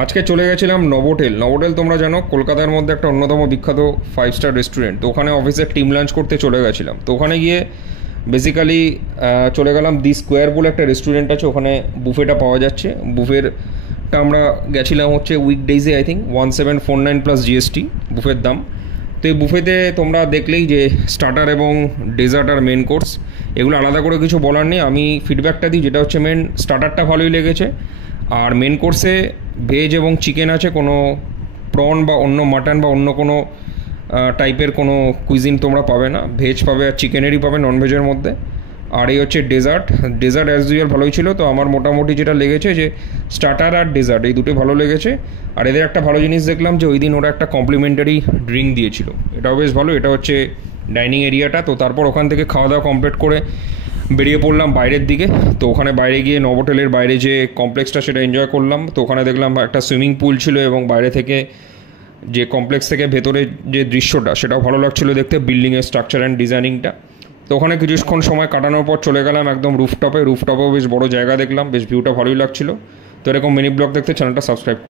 আজকে চলে গেছিলাম নবোটেল। নবোটেল তোমরা জানো কলকাতার মধ্যে একটা অন্যতম বিখ্যাত 5 স্টার রেস্টুরেন্ট। তো ওখানে অফিসের টিম লাঞ্চ করতে চলে গেছিলাম। তো ওখানে গিয়ে বেসিক্যালি চলে গেলাম দি স্কোয়ার বলে একটা রেস্টুরেন্ট আছে, ওখানে বুফেটা পাওয়া যাচ্ছে। বুফেরটা আমরা গেছিলাম হচ্ছে উইকডেজে, আই থিঙ্ক 1749 প্লাস জিএসটি বুফের দাম। তো এই বুফেতে তোমরা দেখলেই যে স্টার্টার এবং ডেজার্ট আর মেন কোর্স, এগুলো আলাদা করে কিছু বলার নেই। আমি ফিডব্যাকটা দিই, যেটা হচ্ছে মেন স্টার্টারটা ভালোই লেগেছে। আর মেন কোর্সে ভেজ এবং চিকেন আছে, কোনো প্রন বা অন্য মাটন বা অন্য কোনো টাইপের কোনো কুইজিন তোমরা পাবে না। ভেজ পাবে আর চিকেনেরই পাবে নন ভেজের মধ্যে। আর এই হচ্ছে ডেজার্ট। ডেজার্ট অ্যাজ ইউজুয়াল ভালোই ছিল। তো আমার মোটামুটি যেটা লেগেছে যে স্টার্টার আর ডেজার্ট এই দুটোই ভালো লেগেছে। আর এদের একটা ভালো জিনিস দেখলাম যে ওই দিন ওরা একটা কমপ্লিমেন্টারি ড্রিঙ্ক দিয়েছিল, এটাও বেশ ভালো। এটা হচ্ছে ডাইনিং এরিয়াটা। তো তারপর ওখান থেকে খাওয়া দাওয়া কমপ্লিট করে বেরিয়ে পড়লাম বাইরের দিকে। তো ওখানে বাইরে গিয়ে নবোটেলের বাইরে যে কমপ্লেক্সটা সেটা এনজয় করলাম। তো ওখানে দেখলাম একটা সুইমিং পুল ছিল এবং বাইরে থেকে যে কমপ্লেক্স থেকে ভেতরে যে দৃশ্যটা সেটাও ভালো লাগছিলো দেখতে, বিল্ডিংয়ের স্ট্রাকচার অ্যান্ড ডিজাইনিংটা। তো ওখানে কিছুক্ষণ সময় কাটানোর পর চলে গেলাম একদম রুফটপেও বেশ বড় জায়গা দেখলাম, বেশ ভিউটা ভালোই লাগছিলো। তো এরকম মিনি ব্লগ দেখতে চ্যানেলটা সাবস্ক্রাইব